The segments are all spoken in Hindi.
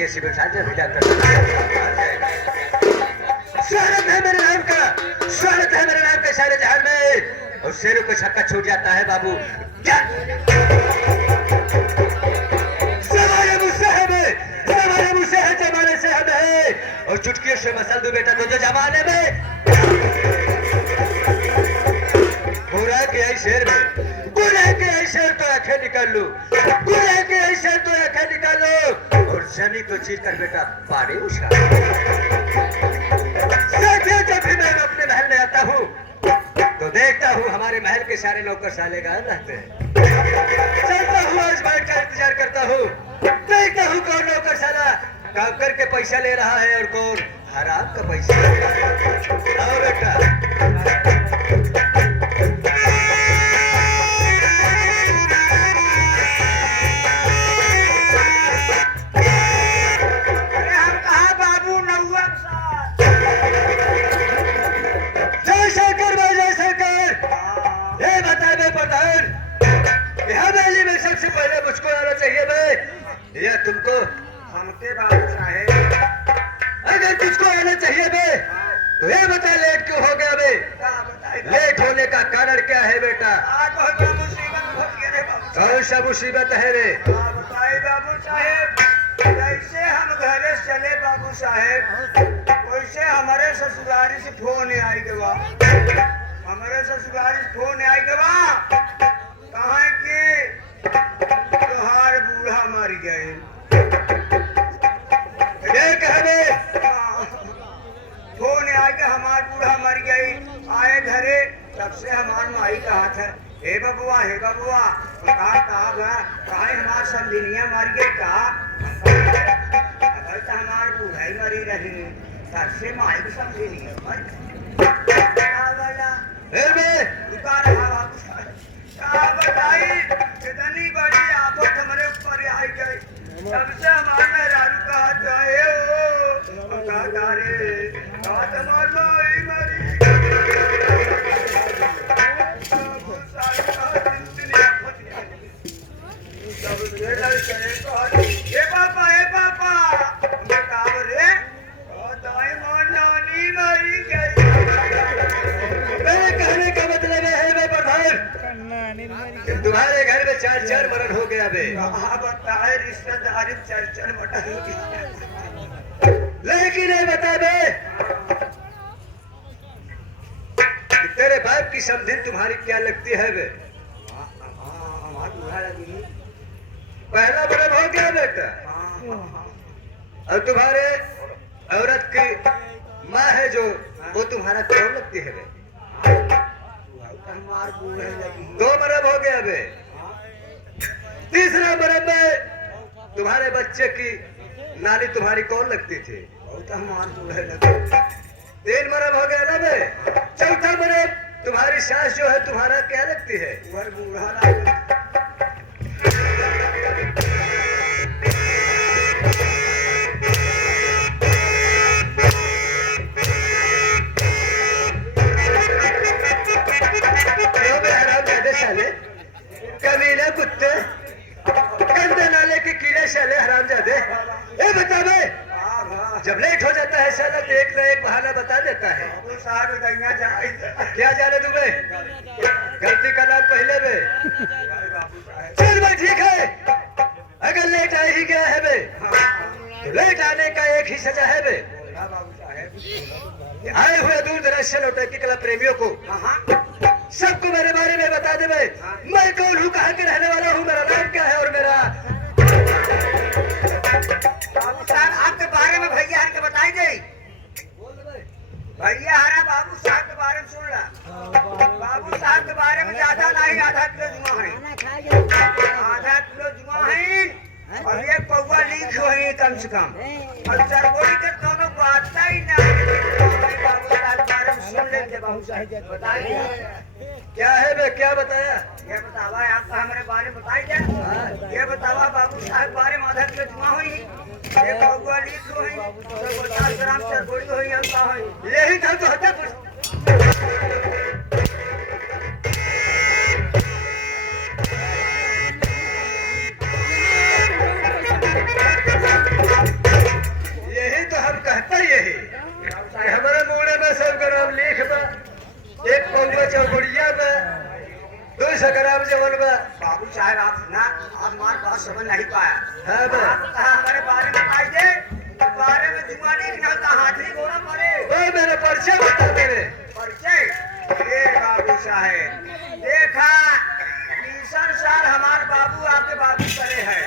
लिए शिविर साझा भेजा कर स्वागत है मेरे नाम का, स्वागत है मेरे नाम के सारे जहान में। और शेरों को छक्का छूट जाता है बाबू। क्या जमाने मुझसे है, जमाने मुझसे है, जमाने से हम है। और चुटकियों से मसल दो बेटा तुझे जमाने में। बुरा के आई शेर में, बुरा के आई शेर तो आंखें निकाल लो, बुरा के आई शेर तो आंखें निकाल लो। और शनि को चीर कर बेटा पानी उछाल। जब भी मैं अपने महल में आता हूँ तो देखता हूँ हमारे महल के सारे नौकर साले गायब रहते हैं। चलता हूँ आज बैठ का इंतजार करता हूँ, देखता हूँ कौन नौकर साला काम करके पैसा ले रहा है और कौन हराम का पैसा। आओ बेटा। सबसे पहले मुझको आना चाहिए बे, या तुमको? हमके बाबू साहेब। अगर तुझको आना चाहिए बे तो ये बता लेट क्यों हो गया बे? लेट होने का कारण क्या है बेटा? कौन सा मुसीबत है रे? बाबू साहेब, जैसे हम घरे चले बाबू साहेब, वैसे हमारे ससुरारी से फोन आई के बा, हमारे ससुरारी से फोन आई के बा कहा कि तुहार बूढ़ा मर गए। फोन आए कि हमार बूढ़ा मर गई। आए घरे तब से हमार माई का हाथ है, हे बबुआ हे बबुआ। कहा हमार संदिनिया मर गई। कहा अगर तो हमार बूढ़ा ही मरी रही, तब से माई की संदिनिया मर बताई इतनी बड़ी आफत हमारे ऊपर आई गई। तब से हमारे मेहरारू का हाथ आए हो कहा रे तुम्हार माई मरी। हे पापा हे पापा, कहा रे दाई मां नानी मरी गई। मेरे कहने का मतलब है बे प्रधान, तुम्हारे घर में 4 मरण हो गया बे। बताए रिश्तेदारी 4 मरण हो गया, लेकिन ये बता बे कि तेरे बाप की समधिन तुम्हारी क्या लगती है बे? हमारी बुढ़ा लगी। पहला मरण हो गया बेटा। और तुम्हारे औरत की माँ है जो, वो तुम्हारा कौन लगती है बे? हमार बूढ़े लगी। 2 मरब हो गया बे। तीसरा मरब में तुम्हारे बच्चे की नानी तुम्हारी कौन लगती थी? हमार बूढ़े लगी। 3 मरब हो गया ना बे। चौथा मरब तुम्हारी सास जो है तुम्हारा क्या लगती है? वह बूढ़ा लगी। कमीने कुत्ते, गंदे नाले के कीड़े साले हरामजादे। ए बता बे, जब लेट हो जाता है साला तो एक ना एक बहाना बता देता है। क्या जाने तू बे, गलती का नाम पहले बे। चल बे ठीक है, अगर लेट आ ही गया है बे तो लेट आने का एक ही सजा है बे। आए हुए दूर दराज से लौटकी कला प्रेमियों को सबको मेरे बारे में बता दे भाई, मैं कौन हूँ, कहाँ के रहने वाला हूँ, मेरा नाम क्या है और मेरा। बाबू साहब आपके बारे में भैया हर के बताई गई। भैया हरा बाबू साहब के बारे में सुन ला। बाबू साहब के बारे में ज्यादा नहीं, आधा किलो जुआ है, आधा किलो जुआ है और 1 पौवा लीक हुई कम से कम। और चरगोड़ी के दोनों बात ही नहीं। बाबू साहब के बारे में सुन लेते। बाबू साहब बताइए क्या है बे, क्या बताया? ये बतावा आपका हमारे बारे में बताई जाए। ये बतावा बाबू साहब बारे में आधा किलो जुआ हुई, 1 पौवा लीक हुई, 50 ग्राम चरगोड़ी हुई, हम का हुई। यही था तो हत्या कुछ साहब हमारे मुड़े में सबका नाम लिख बा। एक पौवा चौबड़िया में 200 ग्राम जवन बा। बाबू साहब आप ना आप हमारी बात समझ नहीं पाया। हाँ बा। आप कहा हमारे बारे में आइए, बारे में जुआनी निकलता हाथी घोड़ा पड़े। ओए मेरा परिचय बता मेरे। परिचय ये बाबू साहब देखा 20 साल हमारे बाबू आपके बाबू करे हैं।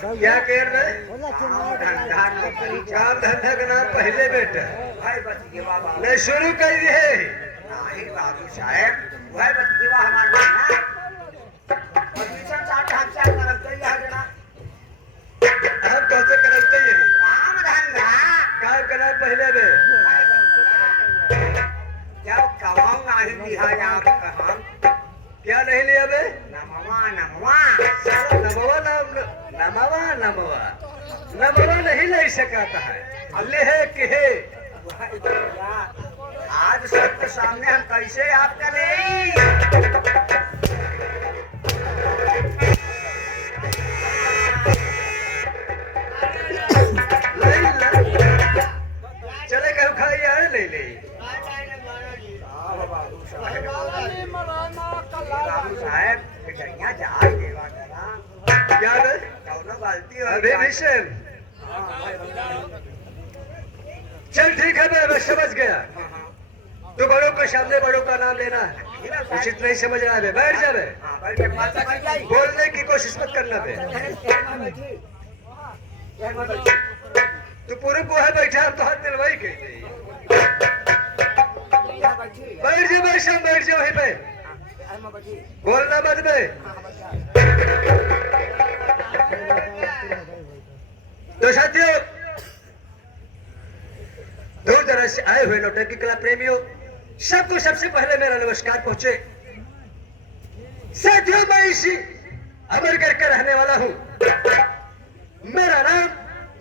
क्या कह रहे? काम धंधा नौकरी काम धंधा का नाम पहले बेटा भाई बतिए बाबा मैं शुरू कर दिए। नहीं बाबू साहब वह बतिए हमारे ना परमिशन साथ हम क्या करते हैं जना हम कैसे करते हैं? काम धंधा काम का नाम पहले बे। जब कहूँ नहीं लिहाजा आप कहूँ क्या नहीं लिया बे? नमवा नमवा साला नमवा नमवा नहीं ले सकाता है। अल्ले है कि है आज सबके सामने हम कैसे याद करें? चले कहूँ खाई यार ले ले। बाबू साहब पिटैया जहाज देवा करा क्या बे? कौनो गलती हो अभी विषय चल ठीक है बे, मैं समझ गया। तू बड़ों के सामने बड़ों का नाम लेना उचित नहीं समझ रहा है। बैठ जा बे। बोलने की कोशिश मत करना बे। तू पूरे को है बैठा, हम तो हाथ दिलवाई के बैठ जा बे, शाम बैठ जा वहीं पे, बोलना मत बे। तो साथियों दूर दराज से आए हुए नौटंकी कला प्रेमियों सबको सबसे पहले मेरा नमस्कार पहुंचे। साथियों मैं इसी अमरगढ़ का रहने वाला हूं। मेरा नाम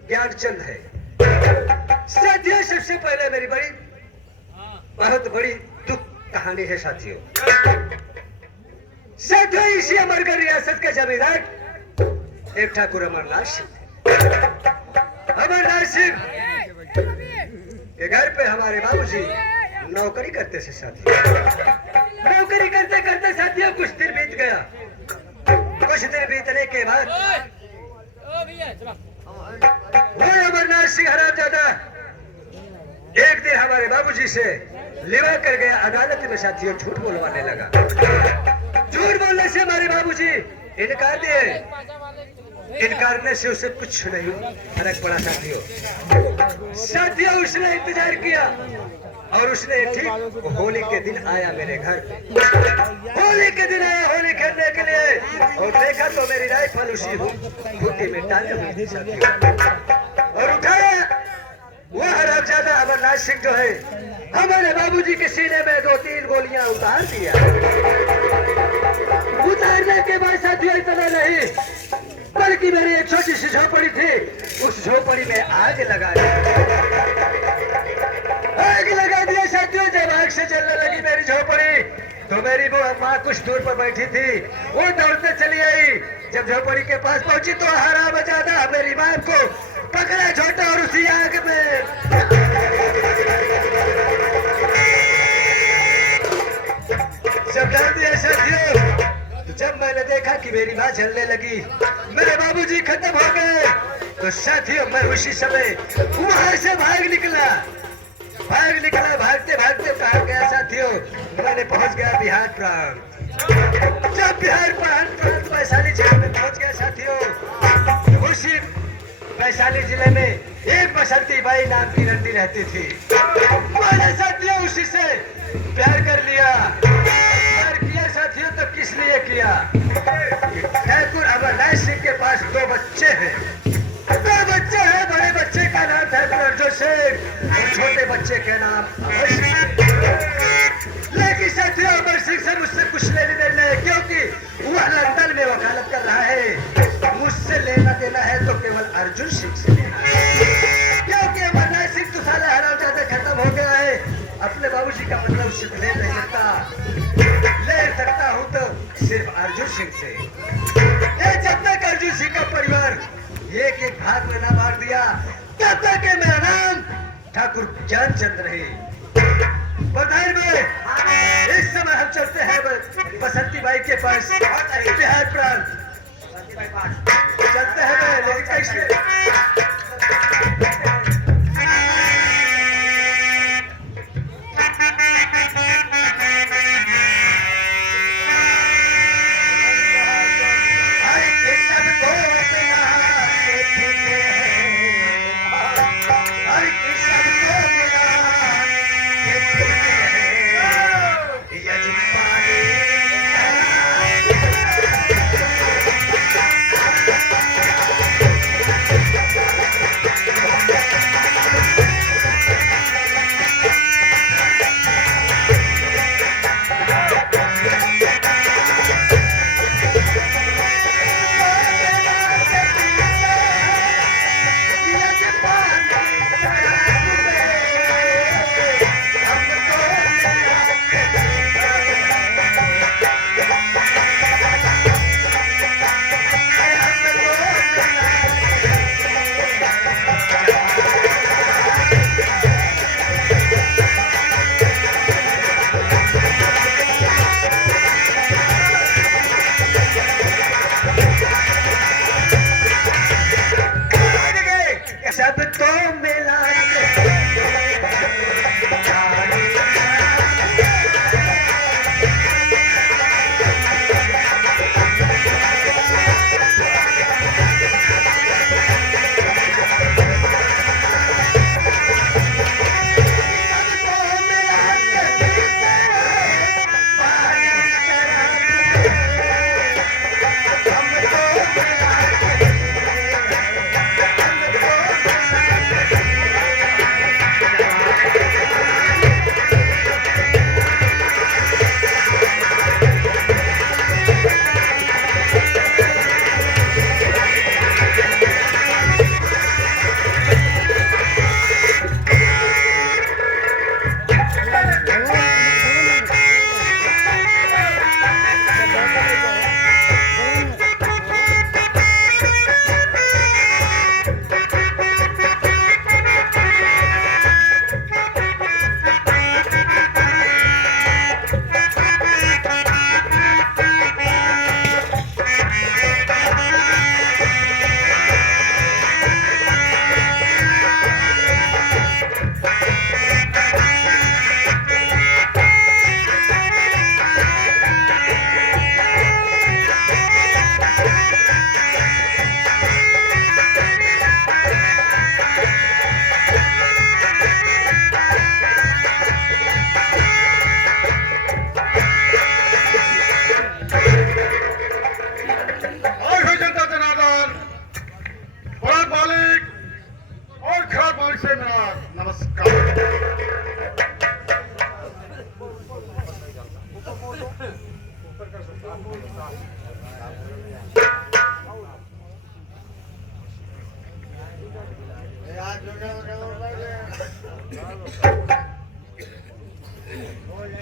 ज्ञानचंद है। साथियों सबसे पहले मेरी बहुत बड़ी दुख कहानी है साथियों। साथियों इसी अमरगढ़ रियासत के जमींदार एक ठाकुर अमरनाथ सिंह। अमरनाथ सिंह के घर पे हमारे बाबूजी नौकरी करते थे साथियों। नौकरी करते करते साथियों कुछ दिन बीत गया। कुछ दिन बीतने के बाद वो अमरनाथ सिंह हरामजादा एक दिन हमारे बाबूजी से लिवा कर गया अदालत में साथियों। झूठ बोलवाने लगा। झूठ बोलने से हमारे बाबूजी इनकार दिए। इनकारने से उसे कुछ नहीं फर्क पड़ा साथियों। साथियों उसने इंतजार किया और उसने ठीक होली के दिन आया मेरे घर पे। होली के दिन आया होली खेलने के लिए और देखा तो मेरी राइफल उसी खूंटी में टांगी हुई थी साथियों। और उठाया वो हरामजादा अमरनाथ सिंह जो है हमारे बाबूजी के सीने में 2-3 गोलियां उतार दिया। उतारने के बाद साथियों इतना नहीं बल्कि मेरी एक छोटी सी झोपड़ी थी, उस झोपड़ी में आग लगा दिया। आग लगा दिया साथियों। जब आग से जलने लगी मेरी झोपड़ी तो मेरी वो माँ कुछ दूर पर बैठी थी, वो दौड़ते चली आई। जब झोपड़ी के पास पहुंची तो हरामजादा मेरी माँ को पकड़ा छोटा और उसी आग में जब डाल दिया साथियों। तो जब मैंने देखा कि मेरी माँ जलने लगी, मेरे बाबूजी खत्म हो गए, तो साथियों मैं उसी समय वहां से भाग निकला। भागते भागते कहा गया साथियों मैंने पहुंच गया बिहार प्रांत। जब बिहार प्रांत वैशाली जिले में पहुंच गया साथियों, उसी वैशाली जिले में एक बसंती बाई नाम की लड़की रहती थी। मैंने साथियों उसी से प्यार कर लिया। प्यार किया साथियों तो किस लिए किया? ठाकुर अमरनाथ सिंह के पास 2 बच्चे हैं। 2 बच्चे हैं। बड़े बच्चे का नाम ठाकुर अर्जुन सिंह और छोटे बच्चे के नाम अमर सिंह। लेकिन साथियों अमर सिंह से मुझसे कुछ लेने देना है क्योंकि वह लंदन में वकालत कर रहा है। मुझसे लेना देना है तो केवल अर्जुन सिंह से लेना है क्योंकि अमरनाथ सिंह तो साला हरामजादा खत्म हो गया है। अपने बाबूजी का मतलब उससे ले नहीं सकता। ले सकता हूं तो सिर्फ अर्जुन सिंह से। जब तक अर्जुन सिंह का परिवार एक भाग में ना मार दिया तब तक मैं ठाकुर ज्ञानचंद रहे। बधाई में इस समय हम चलते हैं बसंती बाई के पास बिहार प्रांत चलते हैं, लेकिन कैसे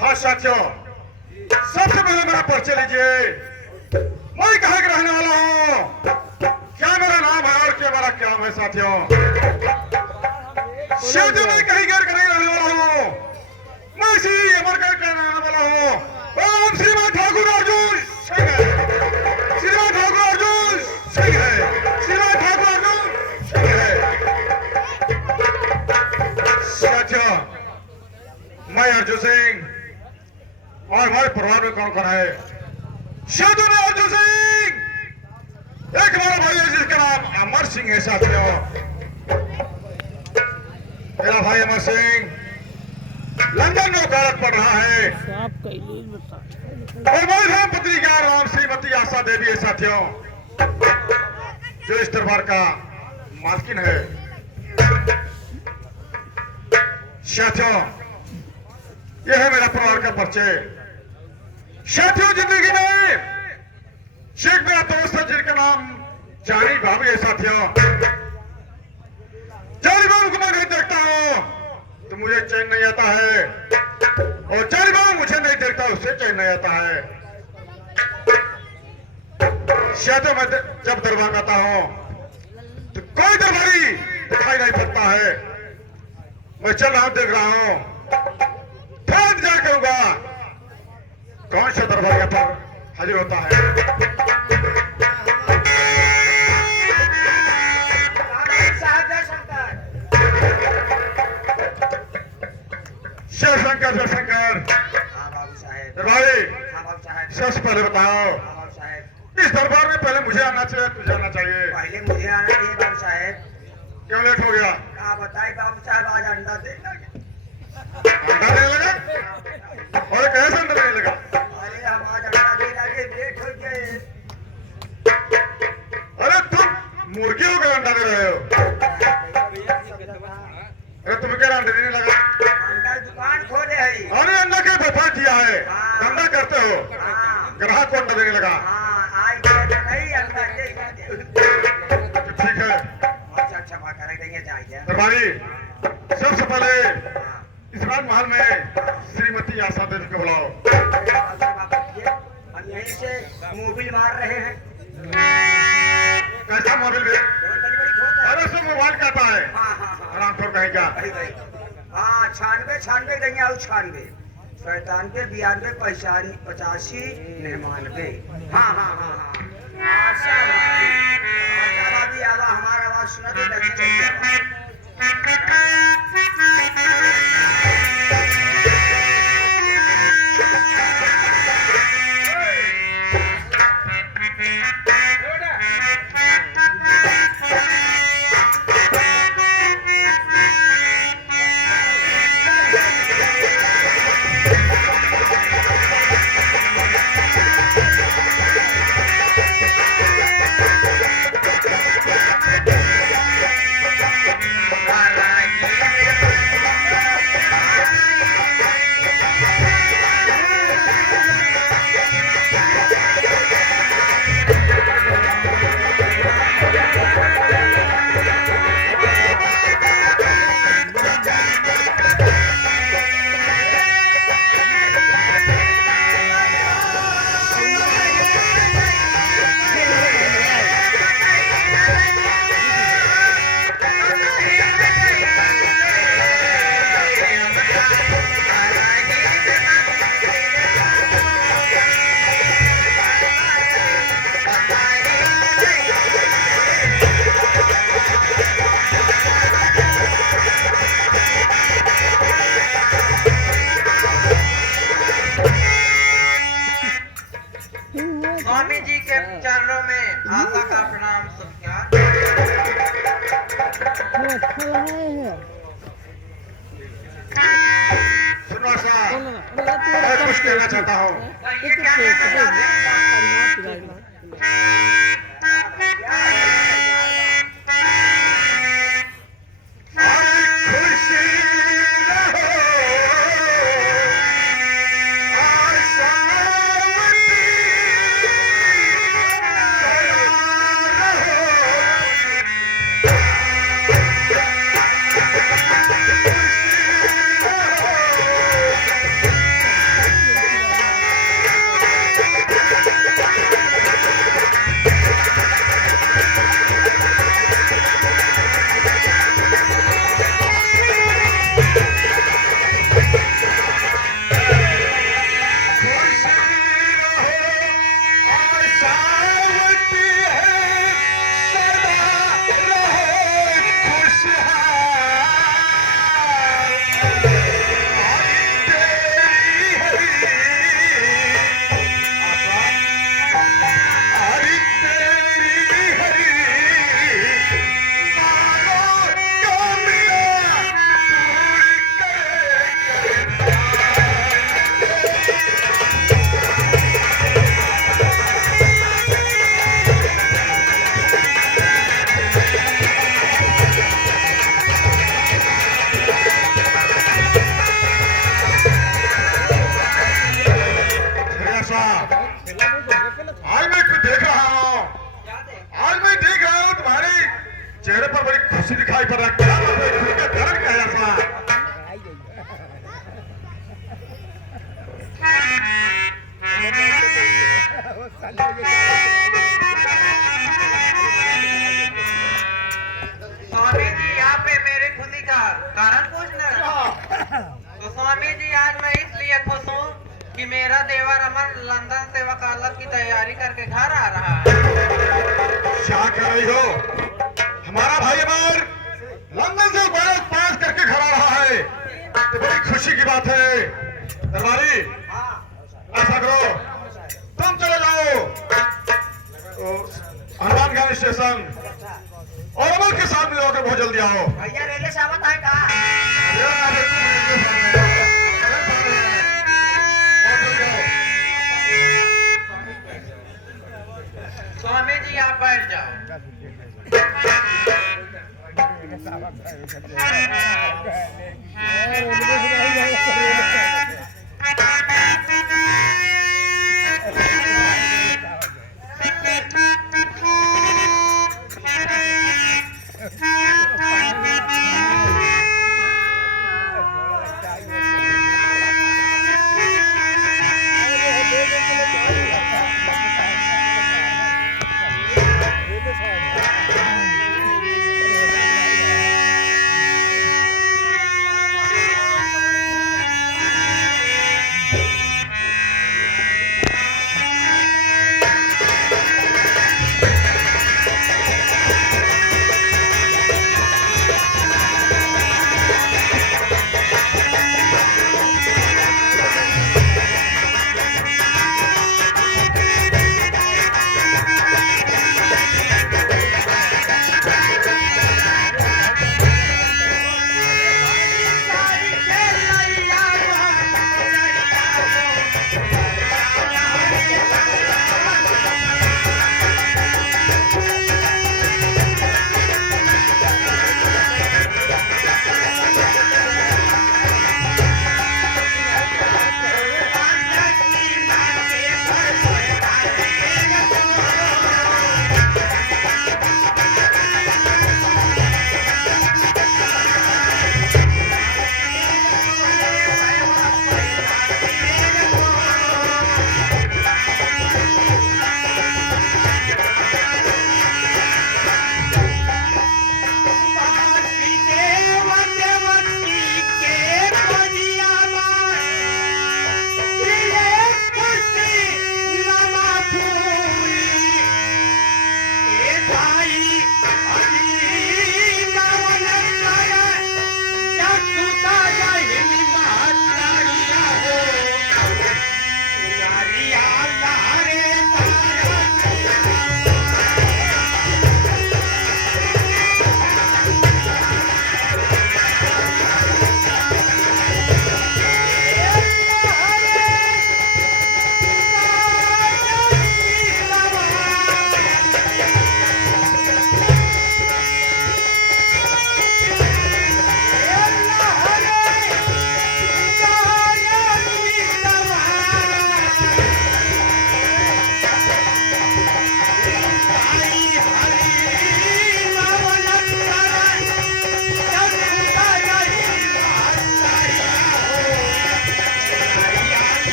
हाँ साथियों, सबसे पहले मेरा परिचय लीजिए। मैं कहाँ के रहने वाला हूँ, क्या मेरा नाम है और क्या मेरा काम है साथियों। शिवजी में कहीं गैर नहीं रहने वाला हूँ, मैं इसी अमरगढ़ का रहने वाला हूँ। ओम श्रीमान ठाकुर अर्जुन सिंह है, श्रीमान ठाकुर अर्जुन सिंह है, श्रीमान ठाकुर अर्जुन सिंह है। साथियों, मैं अर्जुन सिंह और हमारे परिवार में कौन कौन है? साधु में अर्जुन सिंह, एक हमारा भाई है जिसका नाम अमर सिंह है साथियों। मेरा भाई अमर सिंह लंदन में वकालत पढ़ रहा है और मेरी धर्म पत्नी का नाम श्रीमती आशा देवी है साथियों, जो इस दरबार का मालकिन है। साथियों, यह है मेरा परिवार का परिचय। साथियों, जिंदगी में एक मेरा दोस्त है जिनका नाम जानी भाभी है साथियों। जानी बाबू को मैं नहीं देखता हूँ तो मुझे चैन नहीं आता है, और जानी बाबू मुझे नहीं देखता उससे चैन नहीं आता है। साथियों, मैं जब दरबार में आता हूँ तो कोई दरबारी दिखाई नहीं पड़ता है। मैं चल रहा हूं, देख रहा हूं, फिर इंतजार करूंगा कौन सा दरबार पर हाजिर होता है। साहब जयशंकर। शिवशंकर शिवशंकर। हाँ बाबू साहेब। भाई हाँ बाबू साहेब। सबसे पहले बताओ, हाँ बाबू साहेब। इस दरबार में पहले मुझे आना चाहिए, तुझे आना चाहिए? पहले मुझे आना चाहिए बाबू साहेब। क्यों लेट हो गया? हाँ बताइए बाबू साहब, आज अंडा देना। अंडा देने लगा? और कैसे अंडा देने लगा? अरे हम आज अंडा देना के लेट हो गए। अरे तुम मुर्गियों का अंडा दे रहे हो? अरे तुम क्या अंडा देने लगा? अंडा दुकान खोले है। अरे अंडा के व्यापार किया है, धंधा करते हो, हाँ ग्राहक को अंडा देने लगा। हाँ आज नहीं अंडा देगा। ठीक है अच्छा क्षमा कर देंगे, जाइए। दरबारी, सबसे पहले इस राजमहल में श्रीमती आशा देवी को बुलाओ। हम यहीं से मोबिल मार रहे हैं। कैसा मोबाइल में? अरे उसमें मोबाइल कहता है, आराम से कहीं क्या? हाँ 96 देंगे और 96 97 92 85 99। हाँ हाँ हाँ हाँ। आशा भाभी आवा, हमारा आवाज सुना दे। दक्षिण स्वामी जी के चरणों में आशा का प्रणाम सत्कार। सुनो आशा, मैं कुछ कहना चाहता हूँ। ये क्या कहना चाहते हैं? चेहरे पर बड़ी खुशी दिखाई पड़ रहा है, क्या बात है? खुशी का कारण क्या है ऐसा? स्वामी जी यहाँ पे मेरे खुशी का कारण पूछने स्वामी जी आज मैं इसलिए खुश हूँ कि मेरा देवर अमर लंदन से वकालत की तैयारी करके घर आ रहा है। क्या कर रही हो? हमारा भाई अमर लंदन से वकालत पास करके घर आ रहा है, तो बड़ी खुशी की बात है। दरबारी ऐसा करो, तुम चले जाओ तो हनुमानगढ़ स्टेशन और अमर के साथ मिल होकर बहुत जल्दी आओ। भैया रेले सावत है का स्वामी जी आप बैठ जाओ।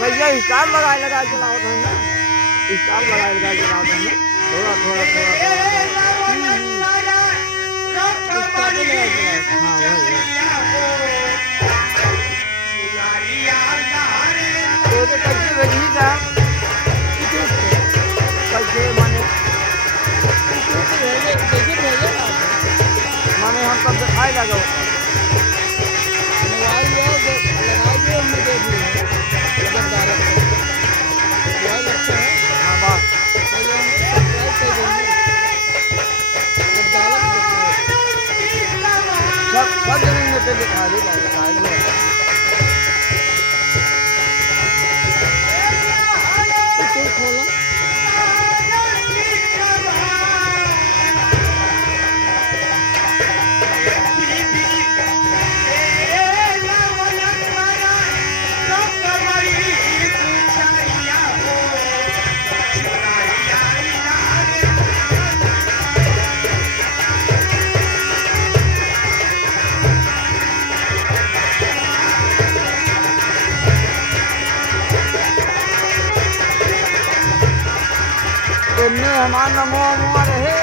भैया स्टार लगा चलाओ था ना, स्टार लगा चलाओ था ना, थोड़ा थोड़ा तो कैसे भेजी था कैसे माने हम कब आए लगा हाँ बात के भिखारी भिखारी तू खोला इनने हमारा नमो नमो रहे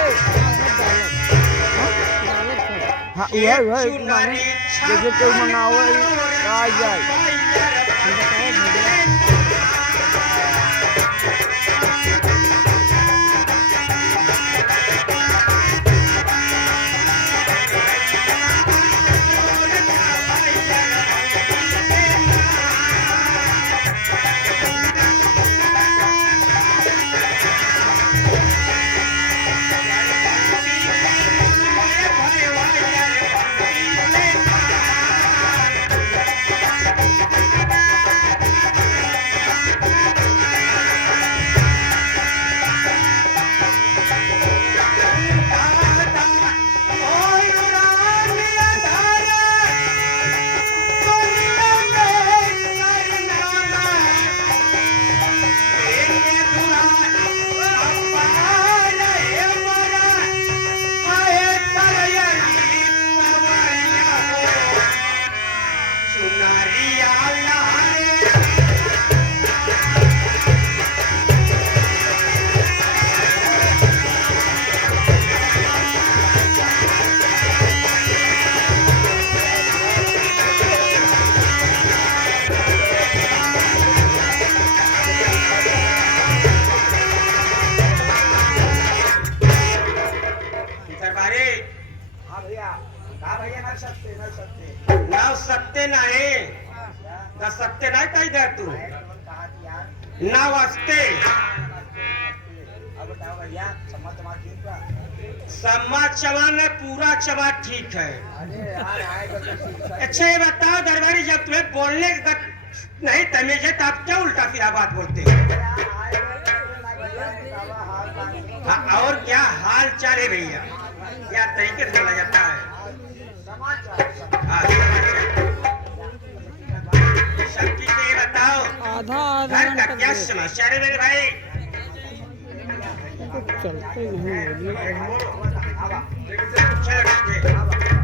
हाँ वह माने जैसे कोई मनाओ आ जाए दरबारे हाँ भैया कहा भैया न सकते ना सकते नहीं ना सकते नहीं कही दे तू कहा यार ना वास्ते अब बताओ भैया समझ तुम्हारा ठीक बा सम्मा चवा ने पूरा चवा ठीक है। अरे यार आएगा तो सीख अच्छा ये बताओ दरबारी जब तुम्हें बोलने का नहीं तमीज है तो आप क्या उल्टा सीधा बात बोलते हैं? हाँ, और क्या हाल चाल है भैया क्या तरीके से बोला जाता है? हाँ, सब चीजें ये बताओ आधा आधा घर का घंटा क्या समस्या है मेरे भाई? चलते नहीं चलो ठीक है।